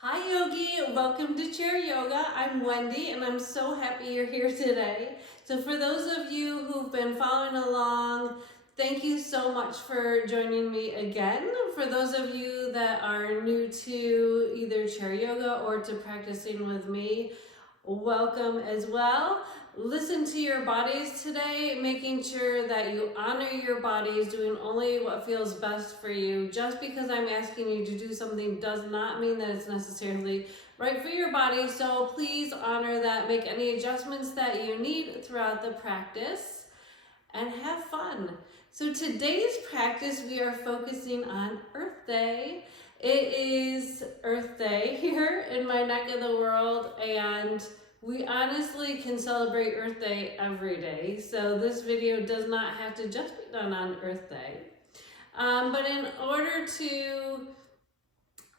Hi Yogi, welcome to Chair Yoga. I'm Wendy and I'm so happy you're here today. So for those of you who've been following along, thank you so much for joining me again. For those of you that are new to either Chair Yoga or to practicing with me, welcome as well. Listen to your bodies today, making sure that you honor your bodies, doing only what feels best for you. Just because I'm asking you to do something does not mean that it's necessarily right for your body. So please honor that, make any adjustments that you need throughout the practice, and have fun. So today's practice, we are focusing on Earth Day. It is Earth Day here in my neck of the world, and we honestly can celebrate Earth Day every day. So this video does not have to just be done on Earth Day. But in order to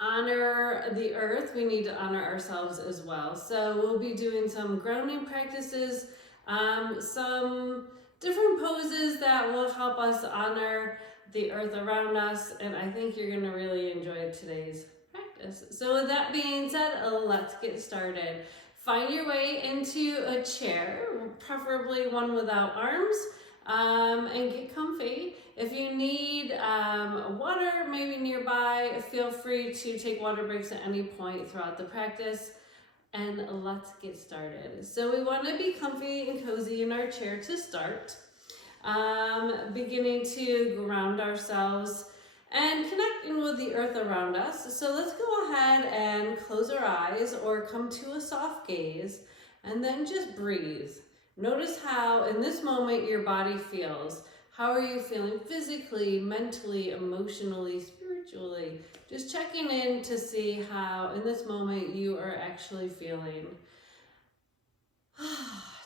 honor the earth, we need to honor ourselves as well. So we'll be doing some grounding practices, some different poses that will help us honor the earth around us, and I think you're going to really enjoy today's practice. So with that being said, let's get started. Find your way into a chair, preferably one without arms, and get comfy. If you need water maybe nearby, feel free to take water breaks at any point throughout the practice. And let's get started. So we want to be comfy and cozy in our chair to start. Beginning to ground ourselves and connecting with the earth around us. So let's go ahead and close our eyes or come to a soft gaze and then just breathe. Notice how in this moment your body feels. How are you feeling physically, mentally, emotionally, spiritually? Just checking in to see how in this moment you are actually feeling.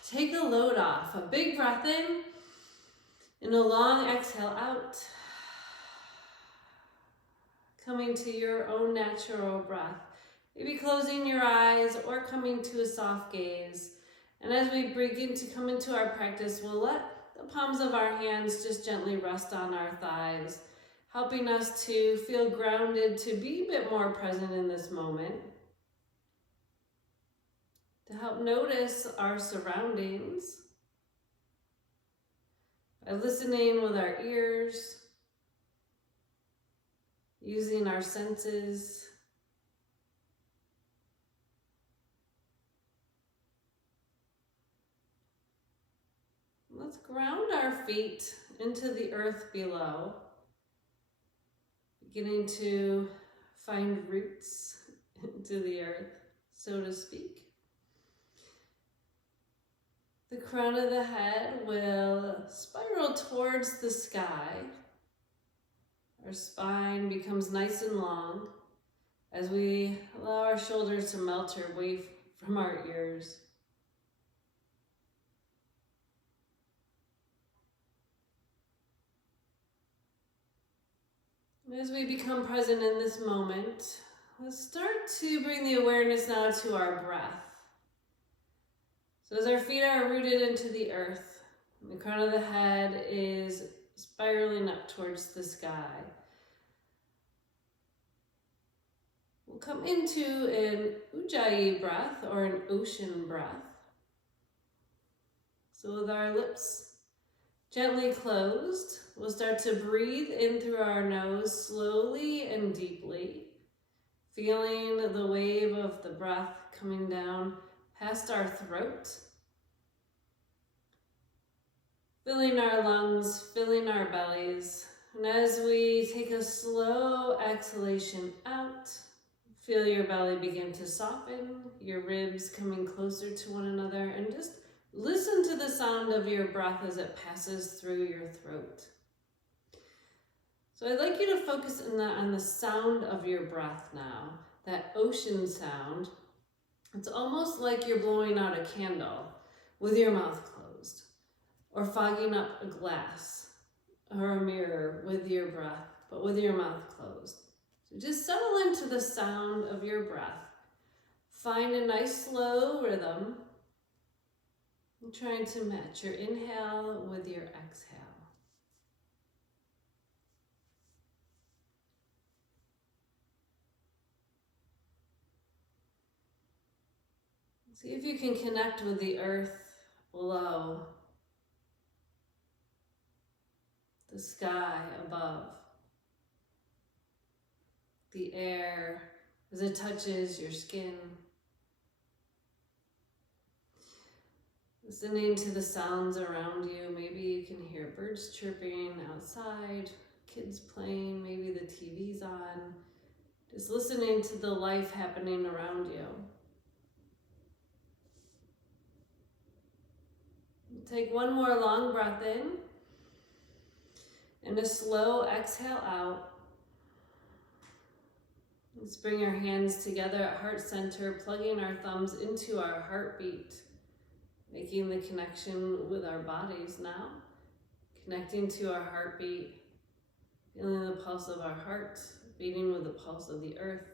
Take a load off. A big breath in and a long exhale out. Coming to your own natural breath. Maybe closing your eyes or coming to a soft gaze. And as we begin to come into our practice, we'll let the palms of our hands just gently rest on our thighs, helping us to feel grounded, to be a bit more present in this moment, to help notice our surroundings by listening with our ears, using our senses. Let's ground our feet into the earth below, beginning to find roots into the earth, so to speak. The crown of the head will spiral towards the sky. Our spine becomes nice and long as we allow our shoulders to melt away from our ears. As we become present in this moment, let's start to bring the awareness now to our breath. So as our feet are rooted into the earth, the crown of the head is spiraling up towards the sky. We'll come into an Ujjayi breath or an ocean breath. So with our lips gently closed, we'll start to breathe in through our nose slowly and deeply, feeling the wave of the breath coming down past our throat, filling our lungs, filling our bellies. And as we take a slow exhalation out, feel your belly begin to soften, your ribs coming closer to one another, and just listen to the sound of your breath as it passes through your throat. So I'd like you to focus on the sound of your breath now, that ocean sound. It's almost like you're blowing out a candle with your mouth closed, or fogging up a glass or a mirror with your breath, but with your mouth closed. So just settle into the sound of your breath. Find a nice slow rhythm. And trying to match your inhale with your exhale. See if you can connect with the earth below, the sky above, the air as it touches your skin. Listening to the sounds around you. Maybe you can hear birds chirping outside, kids playing, maybe the TV's on. Just listening to the life happening around you. Take one more long breath in and a slow exhale out. Let's bring our hands together at heart center, plugging our thumbs into our heartbeat, making the connection with our bodies now, connecting to our heartbeat, feeling the pulse of our heart, beating with the pulse of the earth.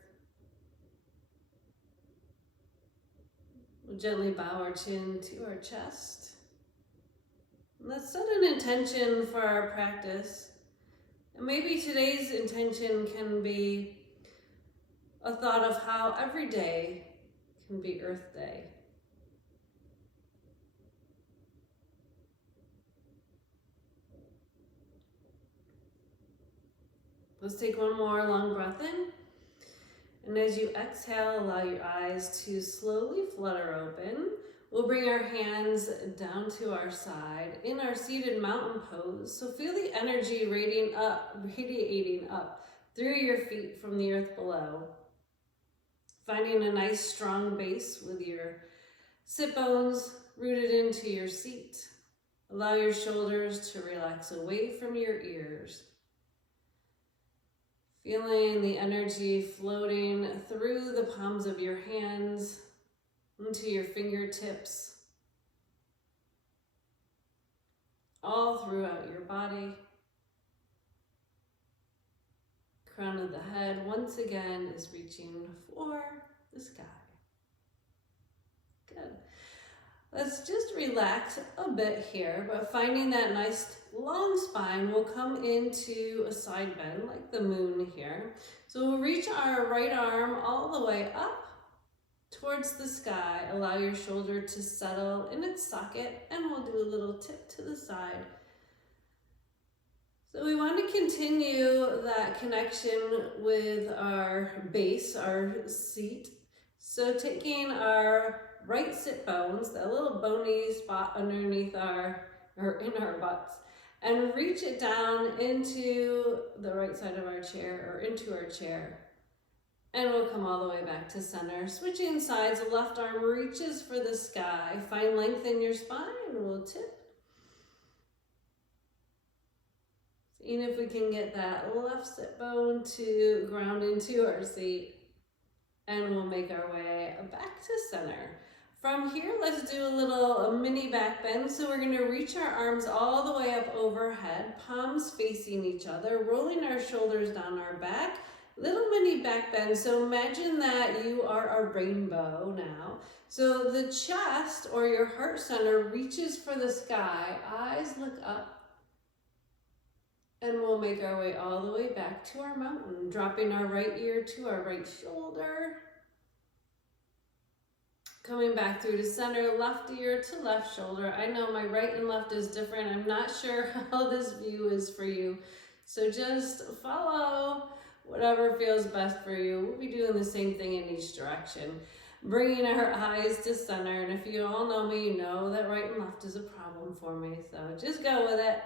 We'll gently bow our chin to our chest. Let's set an intention for our practice. And maybe today's intention can be a thought of how every day can be Earth Day. Let's take one more long breath in. And as you exhale, allow your eyes to slowly flutter open. We'll bring our hands down to our side in our seated mountain pose. So feel the energy radiating up through your feet from the earth below. Finding a nice strong base with your sit bones rooted into your seat. Allow your shoulders to relax away from your ears. Feeling the energy floating through the palms of your hands into your fingertips, all throughout your body. Crown of the head once again is reaching for the sky. Good. Let's just relax a bit here, but finding that nice long spine, we'll come into a side bend like the moon here. So we'll reach our right arm all the way up towards the sky. Allow your shoulder to settle in its socket, and we'll do a little tip to the side. So we want to continue that connection with our base, our seat. So taking our right sit bones, that little bony spot underneath in our butts, and reach it down into the right side of our chair or into our chair. And we'll come all the way back to center. Switching sides, the left arm reaches for the sky. Find length in your spine, we'll tip. Seeing if we can get that left sit bone to ground into our seat. And we'll make our way back to center. From here, let's do a mini back bend. So we're gonna reach our arms all the way up overhead, palms facing each other, rolling our shoulders down our back. Little mini back bend, so imagine that you are a rainbow now. So the chest or your heart center reaches for the sky, eyes look up, and we'll make our way all the way back to our mountain, dropping our right ear to our right shoulder. Coming back through to center, left ear to left shoulder. I know my right and left is different. I'm not sure how this view is for you. So just follow whatever feels best for you. We'll be doing the same thing in each direction. Bringing our eyes to center. And if you all know me, you know that right and left is a problem for me. So just go with it.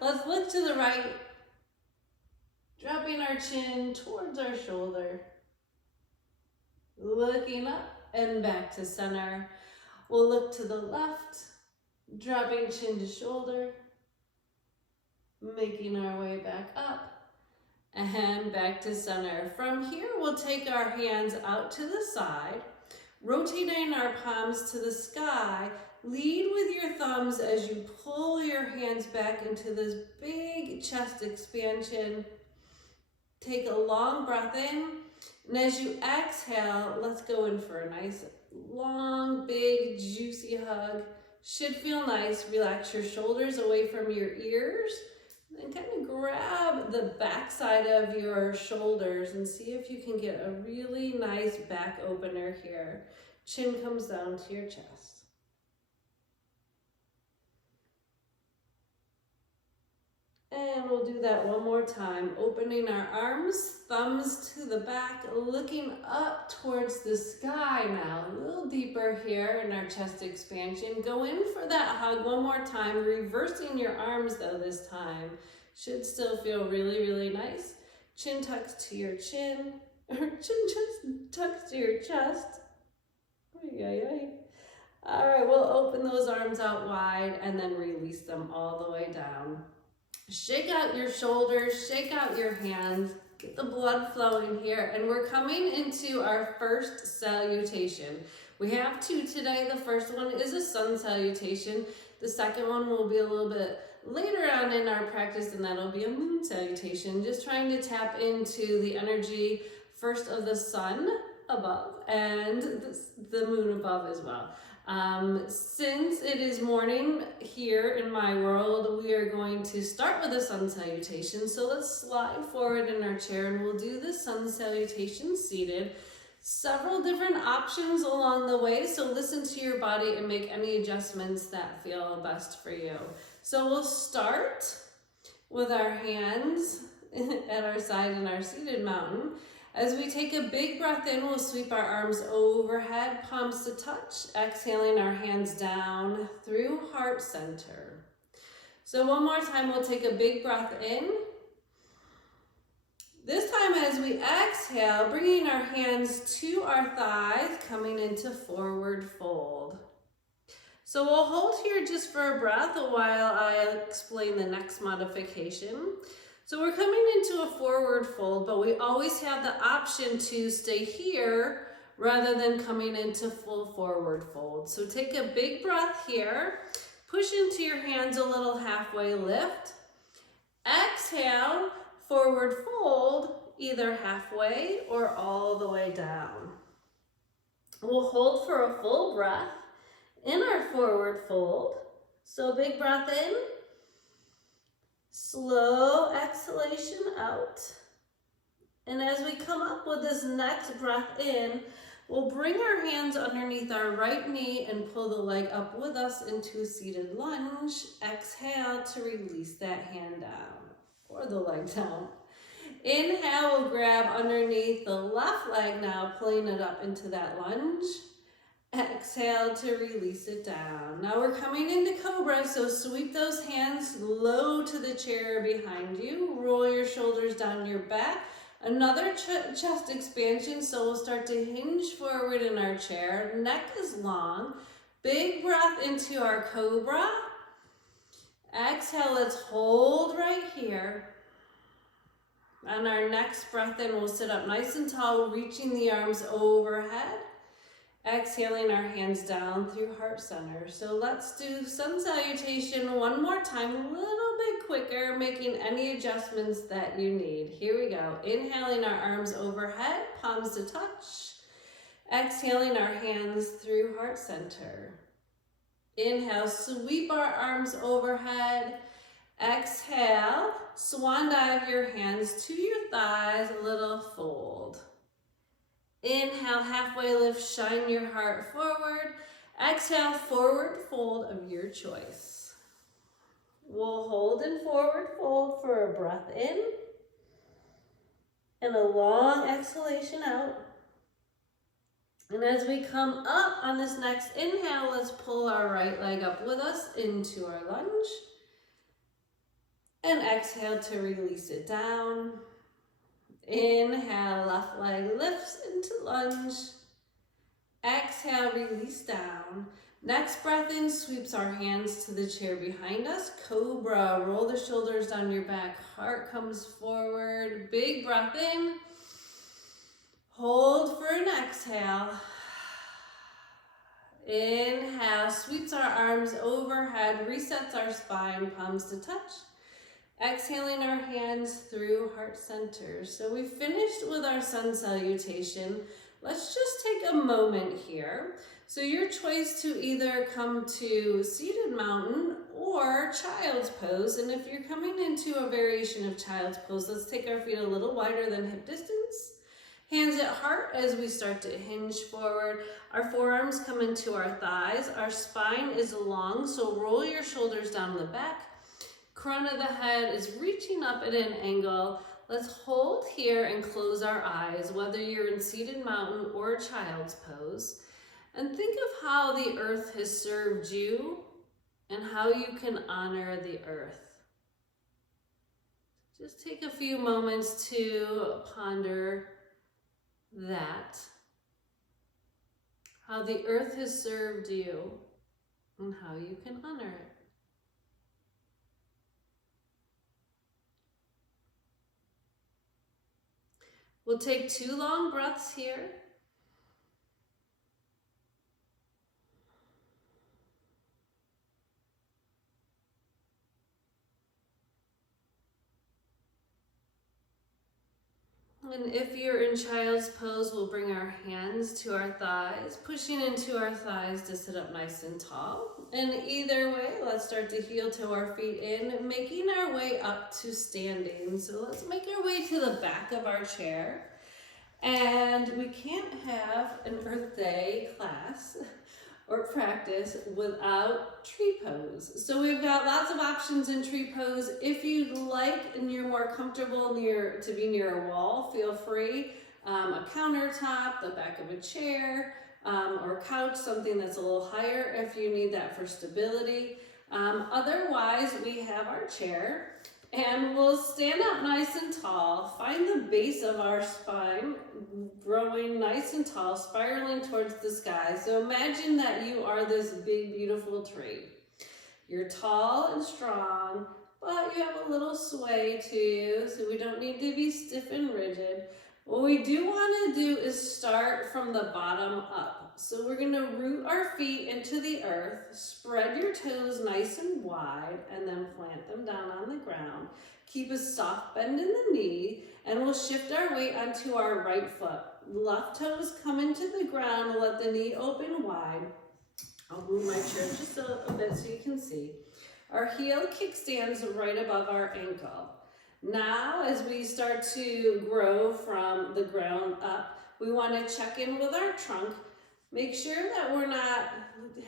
Let's look to the right. Dropping our chin towards our shoulder. Looking up and back to center. We'll look to the left. Dropping chin to shoulder. Making our way back up. And back to center. From here, we'll take our hands out to the side, rotating our palms to the sky. Lead with your thumbs as you pull your hands back into this big chest expansion. Take a long breath in, and as you exhale, let's go in for a nice, long, big, juicy hug. Should feel nice. Relax your shoulders away from your ears. And kind of grab the back side of your shoulders and see if you can get a really nice back opener here. Chin comes down to your chest. And we'll do that one more time, opening our arms, thumbs to the back, looking up towards the sky now, a little deeper here in our chest expansion. Go in for that hug one more time, reversing your arms though this time. Should still feel really, really nice. Chin tucks to your chin, or chin just tucks to your chest. All right, we'll open those arms out wide and then release them all the way down. Shake out your shoulders, shake out your hands, get the blood flowing here, and we're coming into our first salutation. We have two today. The first one is a sun salutation. The second one will be a little bit later on in our practice, and that'll be a moon salutation. Just trying to tap into the energy first of the sun above and the moon above as well. Since it is morning here in my world, we are going to start with a sun salutation. So let's slide forward in our chair and we'll do the sun salutation seated. Several different options along the way, so listen to your body and make any adjustments that feel best for you. So we'll start with our hands at our side in our seated mountain. As we take a big breath in, we'll sweep our arms overhead, palms to touch, exhaling our hands down through heart center. So one more time, we'll take a big breath in. This time as we exhale, bringing our hands to our thighs, coming into forward fold. So we'll hold here just for a breath while I explain the next modification. So we're coming into a forward fold, but we always have the option to stay here rather than coming into full forward fold. So take a big breath here, push into your hands a little halfway lift. Exhale, forward fold, either halfway or all the way down. We'll hold for a full breath in our forward fold. So big breath in. Slow exhalation out. And as we come up with this next breath in, we'll bring our hands underneath our right knee and pull the leg up with us into a seated lunge. Exhale to release that hand down or the leg down. Inhale, we'll grab underneath the left leg now, pulling it up into that lunge. Exhale to release it down. Now we're coming into Cobra, so sweep those hands low to the chair behind you. Roll your shoulders down your back. Another chest expansion, so we'll start to hinge forward in our chair. Neck is long. Big breath into our Cobra. Exhale, let's hold right here. On our next breath in, we'll sit up nice and tall, reaching the arms overhead. Exhaling our hands down through heart center. So let's do sun salutation one more time, a little bit quicker, making any adjustments that you need. Here we go. Inhaling our arms overhead, palms to touch. Exhaling our hands through heart center. Inhale, sweep our arms overhead. Exhale, swan dive your hands to your thighs, a little fold. Inhale, halfway lift, shine your heart forward. Exhale, forward fold of your choice. We'll hold in forward fold for a breath in and a long exhalation out. And as we come up on this next inhale, let's pull our right leg up with us into our lunge. And exhale to release it down. Inhale, left leg lifts into lunge. Exhale, release down. Next breath in, sweeps our hands to the chair behind us. Cobra, roll the shoulders down your back. Heart comes forward. Big breath in. Hold for an exhale. Inhale, sweeps our arms overhead, resets our spine, palms to touch. Exhaling our hands through heart center. So we finished with our sun salutation. Let's just take a moment here. So your choice to either come to seated mountain or child's pose. And if you're coming into a variation of child's pose, let's take our feet a little wider than hip distance. Hands at heart as we start to hinge forward. Our forearms come into our thighs. Our spine is long, so roll your shoulders down the back. Crown of the head is reaching up at an angle. Let's hold here and close our eyes, whether you're in seated mountain or child's pose. And think of how the earth has served you and how you can honor the earth. Just take a few moments to ponder that. How the earth has served you and how you can honor it. We'll take 2 long breaths here. And if you're in child's pose, we'll bring our hands to our thighs, pushing into our thighs to sit up nice and tall. And either way, let's start to heel toe our feet in, making our way up to standing. So let's make our way to the back of our chair. And we can't have an Earth Day class or practice without tree pose. So we've got lots of options in tree pose. If you'd like and you're more comfortable to be near a wall, feel free. A countertop, the back of a chair, or couch, something that's a little higher if you need that for stability. Otherwise, we have our chair. And we'll stand up nice and tall, find the base of our spine growing nice and tall, spiraling towards the sky. So imagine that you are this big, beautiful tree. You're tall and strong, but you have a little sway to you, so we don't need to be stiff and rigid. What we do want to do is start from the bottom up. So we're going to root our feet into the earth, spread your toes nice and wide, and then plant them down on the ground. Keep a soft bend in the knee, and we'll shift our weight onto our right foot. Left toes come into the ground, let the knee open wide. I'll move my chair just a bit so you can see. Our heel kickstands right above our ankle. Now, as we start to grow from the ground up, we want to check in with our trunk. Make sure that we're not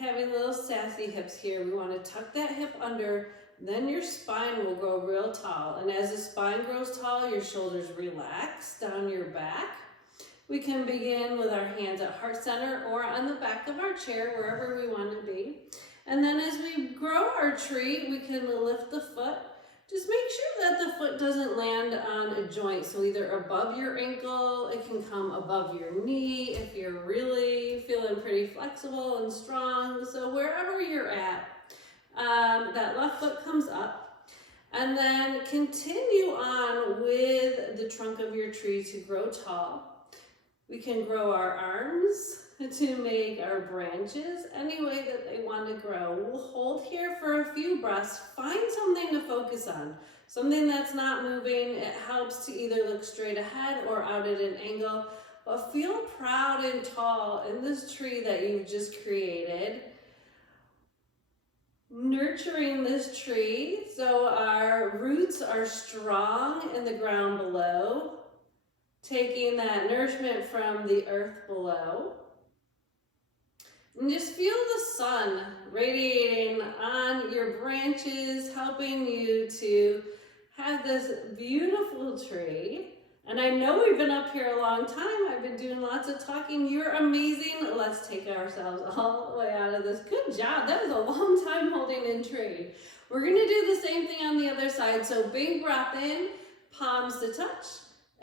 having little sassy hips here. We want to tuck that hip under, then your spine will grow real tall. And as the spine grows tall, your shoulders relax down your back. We can begin with our hands at heart center or on the back of our chair, wherever we want to be. And then as we grow our tree, we can lift the foot. Just make sure that the foot doesn't land on a joint. So either above your ankle, it can come above your knee if you're really feeling pretty flexible and strong. So wherever you're at, that left foot comes up. And then continue on with the trunk of your tree to grow tall. We can grow our arms to make our branches any way that they want to grow. We'll hold here for a few breaths. Find something to focus on, something that's not moving. It helps to either look straight ahead or out at an angle, but feel proud and tall in this tree that you've just created. Nurturing this tree so our roots are strong in the ground below, taking that nourishment from the earth below. And just feel the sun radiating on your branches, helping you to have this beautiful tree. And I know we've been up here a long time. I've been doing lots of talking. You're amazing. Let's take ourselves all the way out of this. Good job. That was a long time holding in tree. We're going to do the same thing on the other side. So big breath in, palms to touch.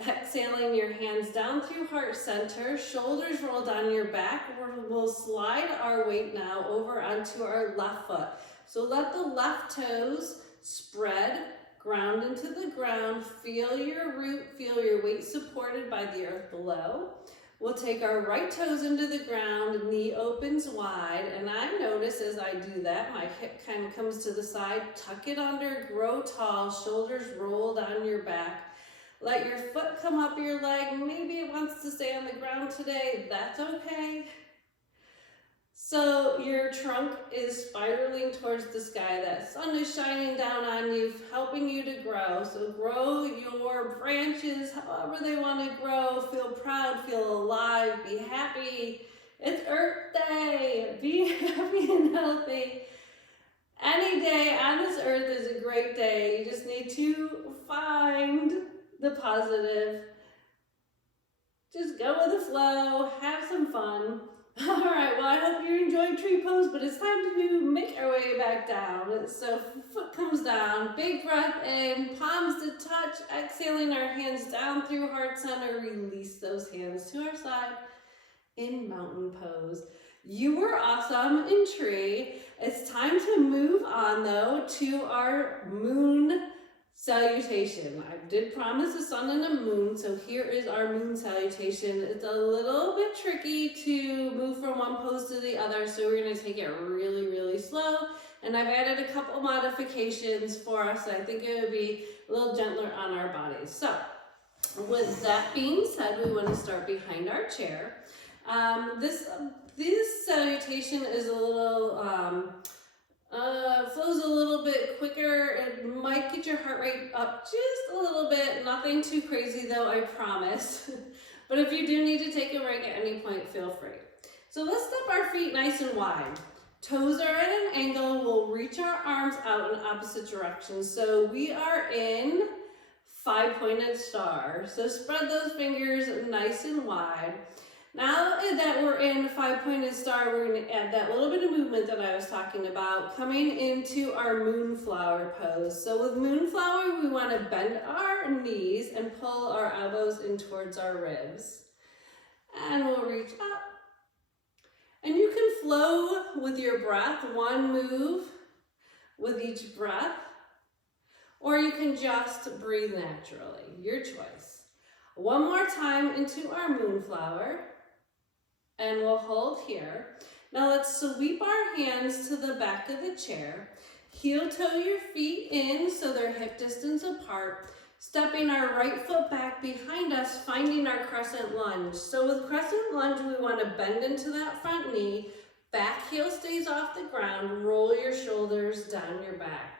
Exhaling your hands down through heart center, shoulders roll down your back. We'll slide our weight now over onto our left foot. So let the left toes spread, ground into the ground. Feel your root, feel your weight supported by the earth below. We'll take our right toes into the ground, knee opens wide, and I notice as I do that, my hip kind of comes to the side, tuck it under, grow tall, shoulders roll down your back. Let your foot come up your leg. Maybe it wants to stay on the ground today. That's okay. So your trunk is spiraling towards the sky. That sun is shining down on you, helping you to grow. So grow your branches however they want to grow. Feel proud, feel alive, be happy. It's Earth Day. Be happy and healthy. Any day on this earth is a great day. You just need to find the positive. Just go with the flow, have some fun. All right, well, I hope you're enjoying tree pose, but it's time to make our way back down. So foot comes down, big breath in, palms to touch, exhaling our hands down through heart center, release those hands to our side in mountain pose. You were awesome in tree. It's time to move on though to our moon salutation. I did promise a sun and a moon, so here is our moon salutation. It's a little bit tricky to move from one pose to the other, so we're going to take it really, really slow. And I've added a couple modifications for us. I think it would be a little gentler on our bodies. So with that being said, we want to start behind our chair. This salutation is a little flows a little bit quicker. It might get your heart rate up just a little bit. Nothing too crazy though, I promise. But if you do need to take a break at any point, feel free. So let's step our feet nice and wide. Toes are at an angle. We'll reach our arms out in opposite directions. So we are in 5-pointed star. So spread those fingers nice and wide. Now that we're in 5-pointed star, we're going to add that little bit of movement that I was talking about, coming into our moonflower pose. So with moonflower, we want to bend our knees and pull our elbows in towards our ribs. And we'll reach up. And you can flow with your breath, one move with each breath, or you can just breathe naturally, your choice. One more time into our moonflower. And we'll hold here. Now let's sweep our hands to the back of the chair. Heel toe your feet in so they're hip distance apart. Stepping our right foot back behind us, finding our crescent lunge. So with crescent lunge, we want to bend into that front knee. Back heel stays off the ground. Roll your shoulders down your back.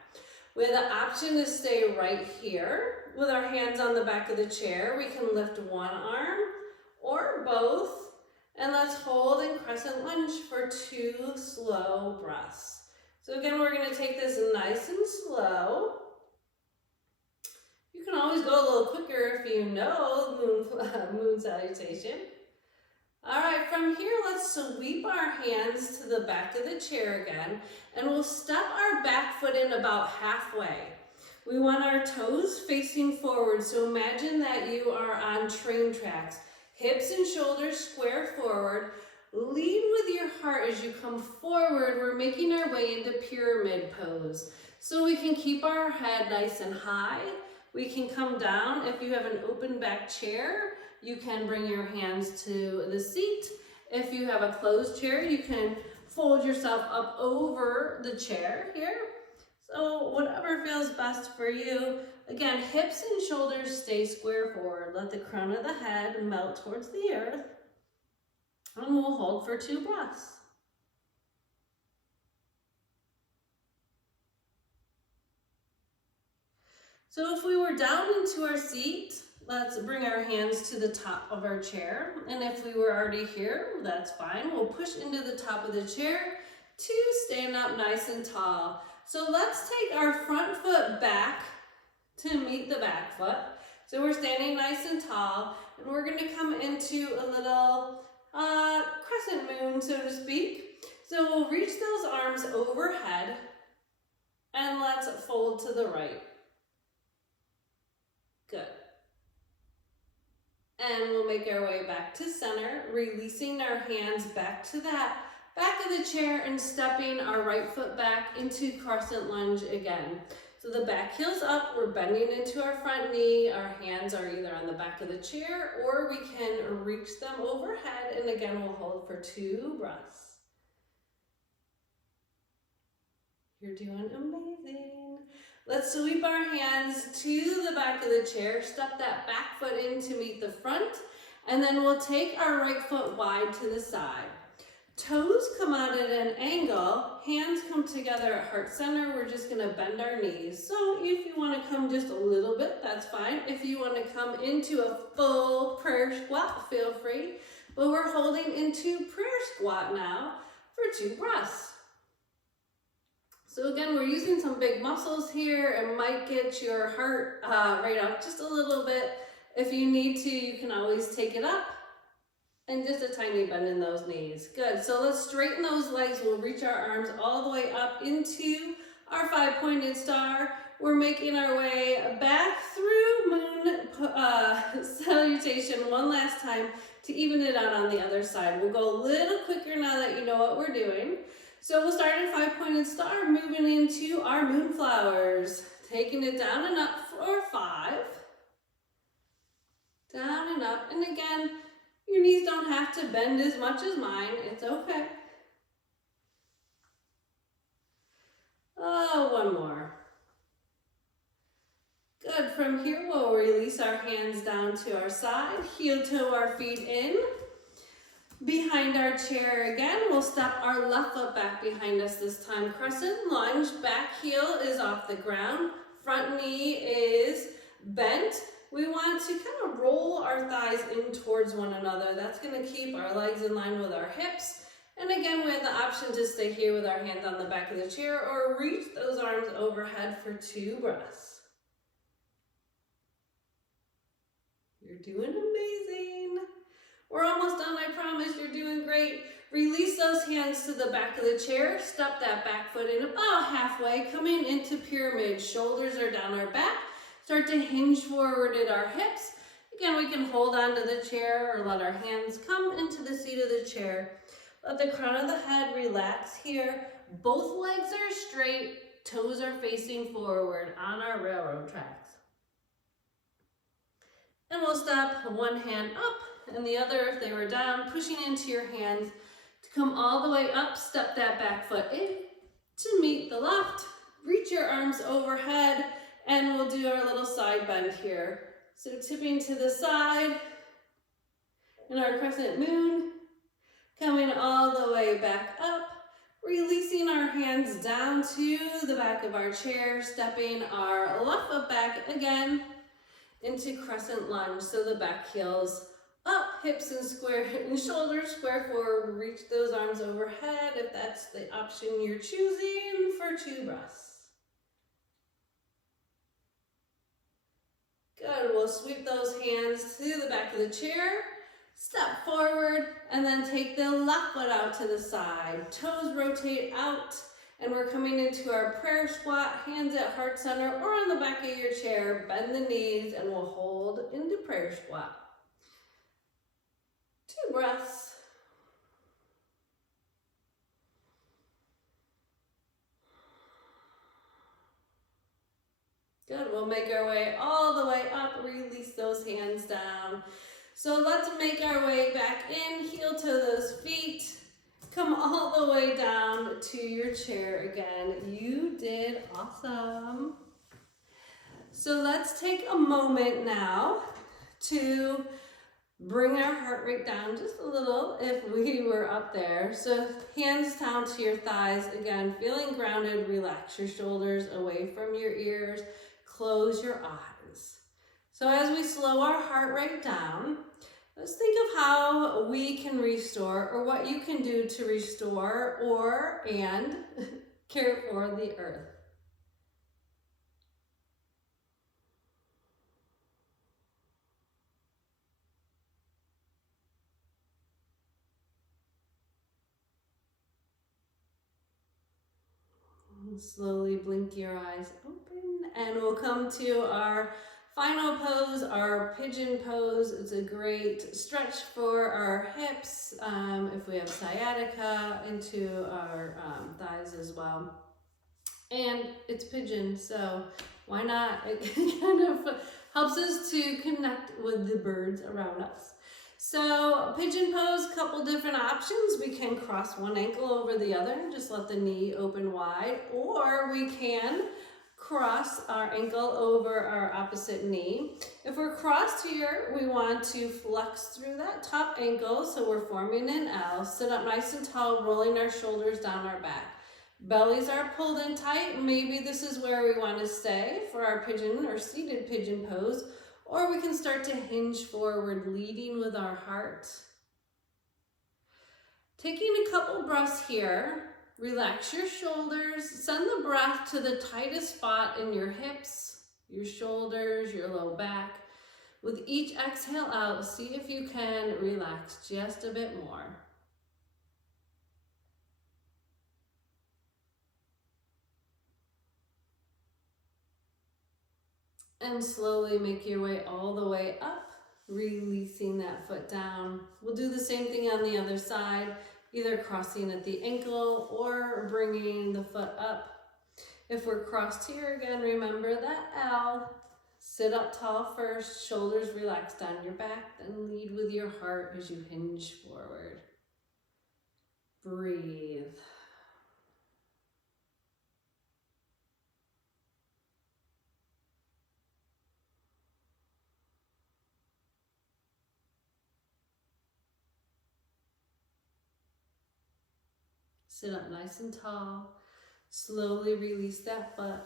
We have the option to stay right here. With our hands on the back of the chair, we can lift one arm or both. And let's hold in crescent lunge for 2 slow breaths. So again, we're going to take this nice and slow. You can always go a little quicker if you know moon salutation. All right, from here, let's sweep our hands to the back of the chair again, and we'll step our back foot in about halfway. We want our toes facing forward, so imagine that you are on train tracks. Hips and shoulders square forward. Lead with your heart as you come forward. We're making our way into pyramid pose. So we can keep our head nice and high. We can come down. If you have an open back chair, you can bring your hands to the seat. If you have a closed chair, you can fold yourself up over the chair here. So whatever feels best for you. Again, hips and shoulders stay square forward. Let the crown of the head melt towards the earth. And we'll hold for 2 breaths. So if we were down into our seat, let's bring our hands to the top of our chair. And if we were already here, that's fine. We'll push into the top of the chair to stand up nice and tall. So let's take our front foot back to meet the back foot. So we're standing nice and tall, and we're going to come into a little crescent moon, so to speak. So we'll reach those arms overhead, and let's fold to the right. Good. And we'll make our way back to center, releasing our hands back to that back of the chair and stepping our right foot back into crescent lunge again. So the back heel's up, we're bending into our front knee, our hands are either on the back of the chair or we can reach them overhead, and again we'll hold for 2 breaths. You're doing amazing. Let's sweep our hands to the back of the chair, step that back foot in to meet the front, and then we'll take our right foot wide to the side. Toes come out at an angle, hands come together at heart center. We're just gonna bend our knees. So if you wanna come just a little bit, that's fine. If you wanna come into a full prayer squat, feel free. But we're holding into prayer squat now for 2 breaths. So again, we're using some big muscles here. It might get your heart rate up just a little bit. If you need to, you can always take it up. And just a tiny bend in those knees. Good, so let's straighten those legs. We'll reach our arms all the way up into our 5-pointed star. We're making our way back through moon salutation one last time to even it out on the other side. We'll go a little quicker now that you know what we're doing. So we'll start in 5-pointed star, moving into our moonflowers. Taking it down and up for 5. Down and up, and again, your knees don't have to bend as much as mine. It's okay. Oh, one more. Good. From here, we'll release our hands down to our side. Heel toe our feet in. Behind our chair again, we'll step our left foot back behind us this time. Crescent lunge. Back heel is off the ground. Front knee is bent. We want to kind of roll our thighs in towards one another. That's going to keep our legs in line with our hips. And again, we have the option to stay here with our hands on the back of the chair or reach those arms overhead for 2 breaths. You're doing amazing. We're almost done, I promise. You're doing great. Release those hands to the back of the chair. Step that back foot in about halfway, coming into pyramid. Shoulders are down our back. Start to hinge forward at our hips. Again, we can hold onto the chair or let our hands come into the seat of the chair. Let the crown of the head relax here. Both legs are straight, toes are facing forward on our railroad tracks. And we'll step one hand up and the other, if they were down, pushing into your hands to come all the way up. Step that back foot in to meet the left. Reach your arms overhead. And we'll do our little side bend here. So tipping to the side in our crescent moon, coming all the way back up, releasing our hands down to the back of our chair, stepping our left foot back again into crescent lunge. So the back heels up, hips and square and shoulders square forward. Reach those arms overhead if that's the option you're choosing for 2 breaths. Good, we'll sweep those hands to the back of the chair, step forward, and then take the left foot out to the side. Toes rotate out, and we're coming into our prayer squat, hands at heart center or on the back of your chair. Bend the knees, and we'll hold into prayer squat. 2 breaths. Good, we'll make our way all the way up, release those hands down. So let's make our way back in, heel toe those feet, come all the way down to your chair again. You did awesome. So let's take a moment now to bring our heart rate down just a little if we were up there. So hands down to your thighs, again, feeling grounded, relax your shoulders away from your ears. Close your eyes. So as we slow our heart rate down, let's think of how we can restore or what you can do to restore and care for the earth. Slowly blink your eyes open and we'll come to our final pose, our pigeon pose. It's a great stretch for our hips, if we have sciatica, into our thighs as well. And it's pigeon, so why not? It kind of helps us to connect with the birds around us. So pigeon pose, couple different options. We can cross one ankle over the other, just let the knee open wide, or we can cross our ankle over our opposite knee. If we're crossed here, we want to flex through that top ankle, so we're forming an L. Sit up nice and tall, rolling our shoulders down our back. Bellies are pulled in tight. Maybe this is where we want to stay for our pigeon or seated pigeon pose, or we can start to hinge forward, leading with our heart. Taking a couple breaths here. Relax your shoulders. Send the breath to the tightest spot in your hips, your shoulders, your low back. With each exhale out, see if you can relax just a bit more. And slowly make your way all the way up, releasing that foot down. We'll do the same thing on the other side, either crossing at the ankle or bringing the foot up. If we're crossed here, again, remember that L. Sit up tall first, shoulders relaxed down your back, then lead with your heart as you hinge forward. Breathe. Sit up nice and tall. Slowly release that foot.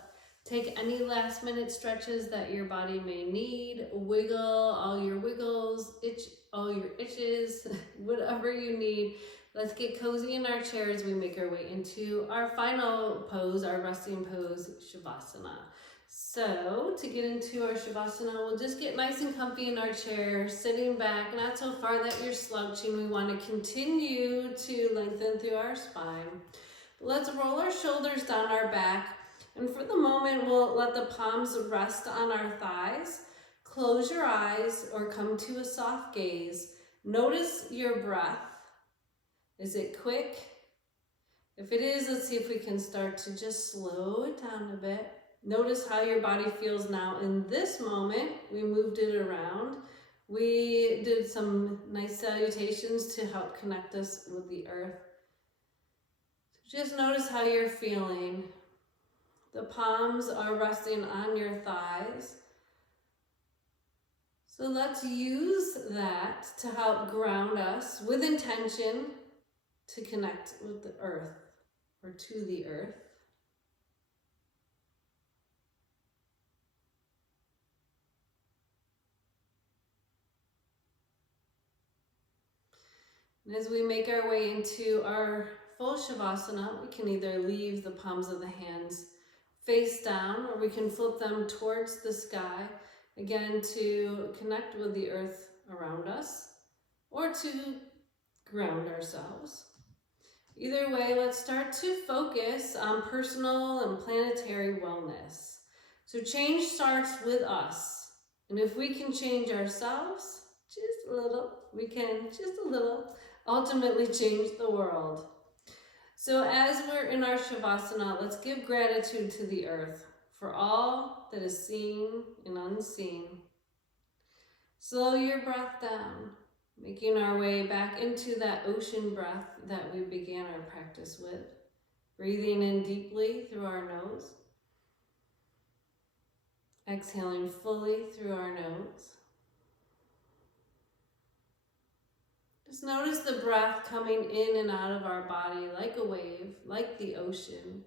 Take any last minute stretches that your body may need. Wiggle all your wiggles, itch all your itches, whatever you need. Let's get cozy in our chairs. We make our way into our final pose, our resting pose, Shavasana. So to get into our Shavasana, we'll just get nice and comfy in our chair, sitting back, not so far that you're slouching. We want to continue to lengthen through our spine. Let's roll our shoulders down our back. And for the moment, we'll let the palms rest on our thighs. Close your eyes or come to a soft gaze. Notice your breath. Is it quick? If it is, let's see if we can start to just slow it down a bit. Notice how your body feels now in this moment. We moved it around. We did some nice salutations to help connect us with the earth. So just notice how you're feeling. The palms are resting on your thighs. So let's use that to help ground us with intention to connect with the earth or to the earth. And as we make our way into our full Shavasana, we can either leave the palms of the hands face down, or we can flip them towards the sky, again to connect with the earth around us, or to ground ourselves. Either way, let's start to focus on personal and planetary wellness. So change starts with us. And if we can change ourselves, just a little, we can, just a little, ultimately change the world. So as we're in our Shavasana, let's give gratitude to the earth for all that is seen and unseen. Slow your breath down, making our way back into that ocean breath that we began our practice with. Breathing in deeply through our nose. Exhaling fully through our nose. Just notice the breath coming in and out of our body like a wave, like the ocean.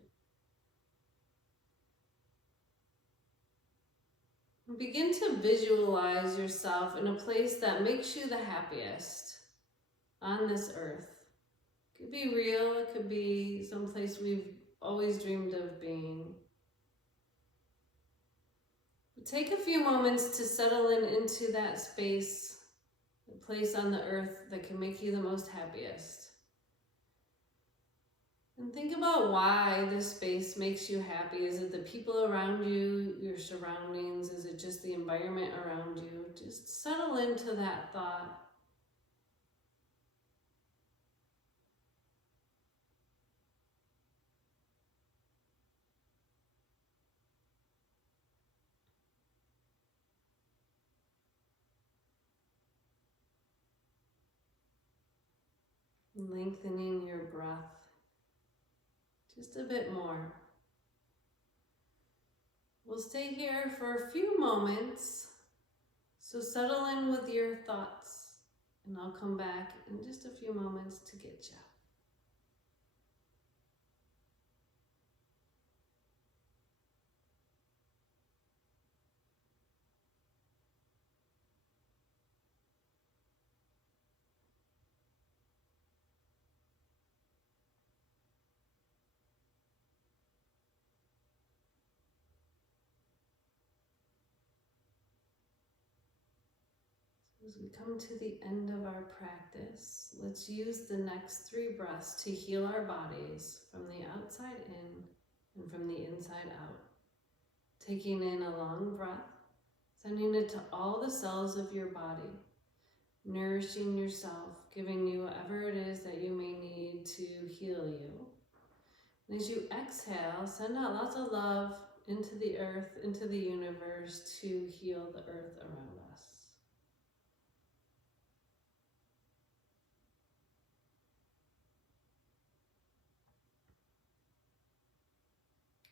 And begin to visualize yourself in a place that makes you the happiest on this earth. It could be real, it could be someplace we've always dreamed of being. But take a few moments to settle into that space, the place on the earth that can make you the most happiest. And think about why this space makes you happy. Is it the people around you, your surroundings? Is it just the environment around you? Just settle into that thought. Lengthening your breath just a bit more. We'll stay here for a few moments, so settle in with your thoughts, and I'll come back in just a few moments to get you. As we come to the end of our practice, let's use the next 3 breaths to heal our bodies from the outside in and from the inside out. Taking in a long breath, sending it to all the cells of your body, nourishing yourself, giving you whatever it is that you may need to heal you. And as you exhale, send out lots of love into the earth, into the universe, to heal the earth around us.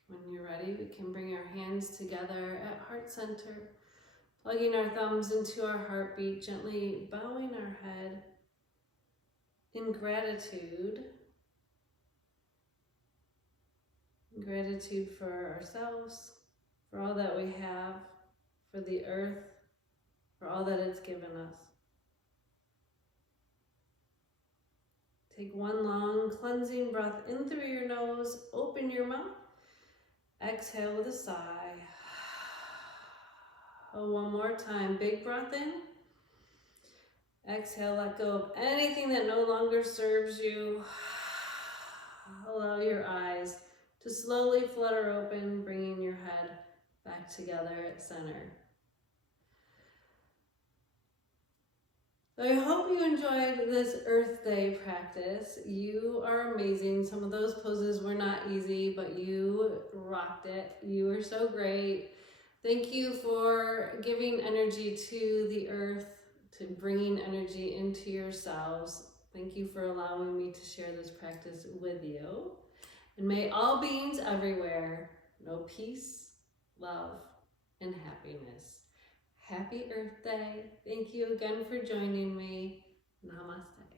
When you're ready, we can bring our hands together at heart center, plugging our thumbs into our heartbeat, gently bowing our head in gratitude. Gratitude for ourselves, for all that we have, for the earth, for all that it's given us. Take one long cleansing breath in through your nose, open your mouth, exhale with a sigh. One more time, big breath in. Exhale, let go of anything that no longer serves you. Allow your eyes to slowly flutter open, bringing your head back together at center. So I hope you enjoyed this Earth Day practice. You are amazing. Some of those poses were not easy, but you rocked it. You were so great. Thank you for giving energy to the earth, to bringing energy into yourselves. Thank you for allowing me to share this practice with you. And may all beings everywhere know peace, love, and happiness. Happy Earth Day. Thank you again for joining me. Namaste.